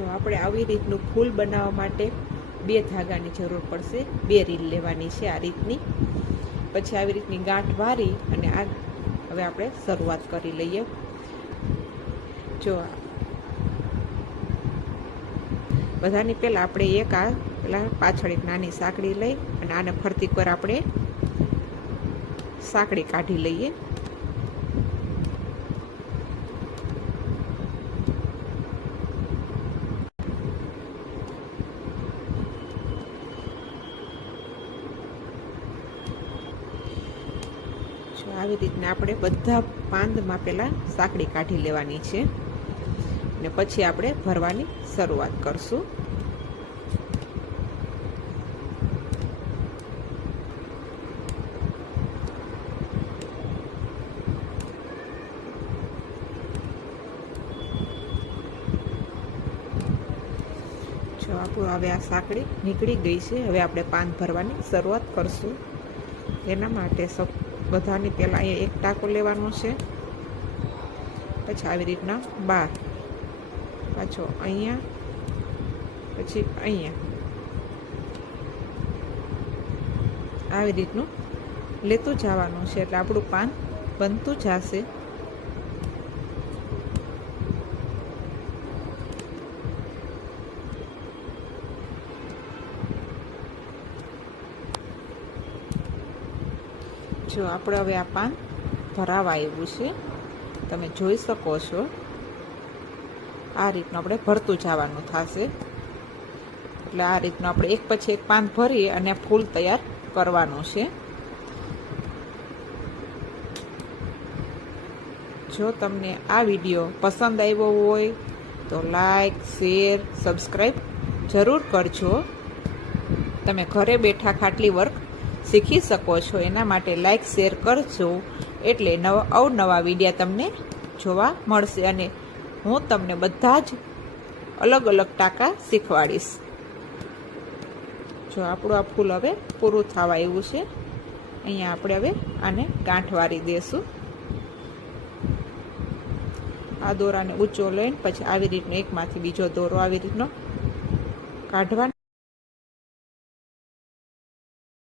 જો આપણે આવી રીતનું ફૂલ બનાવવા માટે 2 ધાગાની જરૂર પડશે, 2 રીલ લેવાની છે આ રીતની. પછી આવી રીતની ગાંઠ વારી અને આ હવે આપણે શરૂઆત કરી લઈએ. જો બધાની પહેલાં આપણે એક આ પહેલાં પાછળ એક નાની સાંકળી લઈ અને આને ફરતી પર આપણે સાંકળી કાઢી લઈએ. આવી રીતના આપણે બધા પાંદમાં પહેલાં સાંકળી કાઢી લેવાની છે ને પછી આપણે ભરવાની શરૂઆત કરશું. જો આપણું હવે આ સાંકળી નીકળી ગઈ છે. હવે આપણે પાન ભરવાની શરૂઆત કરશું. એના માટે બધાની પહેલાં અહીંયા એક ટાંકો લેવાનો છે, પછી આવી રીતના 12, પાછો અહીંયા, પછી અહીંયા આવી રીતનું લેતું જવાનું છે એટલે આપણું પાન બનતું જશે. જો આપણે હવે આ પાન ભરાવા આવ્યું છે, તમે જોઈ શકો છો. આ રીતનું આપણે ભરતું જવાનું થશે એટલે આ રીતનું આપણે એક પછી એક પાન ભરી અને ફૂલ તૈયાર કરવાનું છે. જો તમને આ વિડીયો પસંદ આવ્યો હોય તો લાઈક, શેર, સબસ્ક્રાઈબ જરૂર કરજો. તમે ઘરે બેઠા ખાટલી વર્ક શીખી શકો છો. એના માટે લાઈક, શેર કરજો એટલે અવનવા વિડીયા તમને જોવા મળશે અને હું તમને બધા જ અલગ અલગ ટાંકા શીખવાડીશ. જો આપણું આ ફૂલ હવે પૂરું થવા આવ્યું છે. અહીંયા આપણે હવે આને ગાંઠ વારી દઈશું. આ દોરાને ઊંચો લઈને પછી આવી રીતનો એકમાંથી બીજો દોરો આવી રીતનો કાઢવાનો.